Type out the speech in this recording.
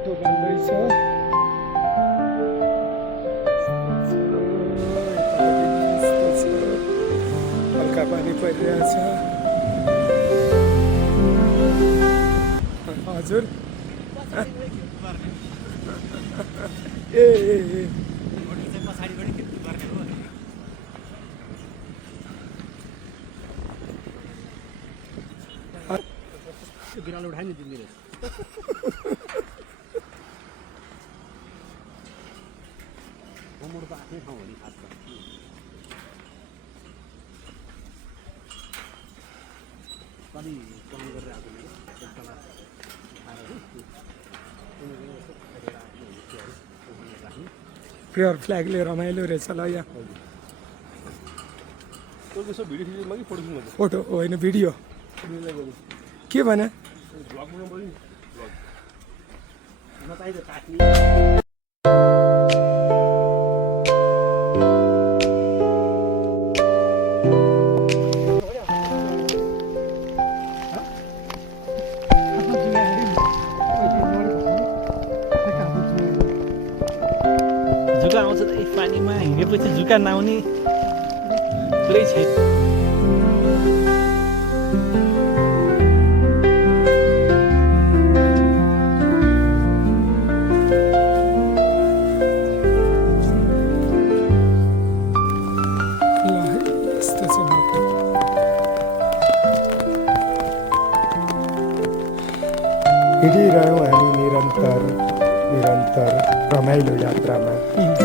बाटो बन्दैछ। हल्का पानी परिरहेछ। हजुर ए ए ए बिरालो उठाए नि तिमीले मोड त आफ्नै ठाउँ हो नि खासमा कति काम गरेर आएको नि एकजना प्योर फ्ल्यागले रमाइलो रहेछ ल यहाँ। फोटो होइन भिडियो के भने जुका आउँछ त पानीमा हिँडेपछि जुका नआउने कुरै छैन। हिँडिरह्यौँ हामी निरन्तर रमाइलो यात्रामा।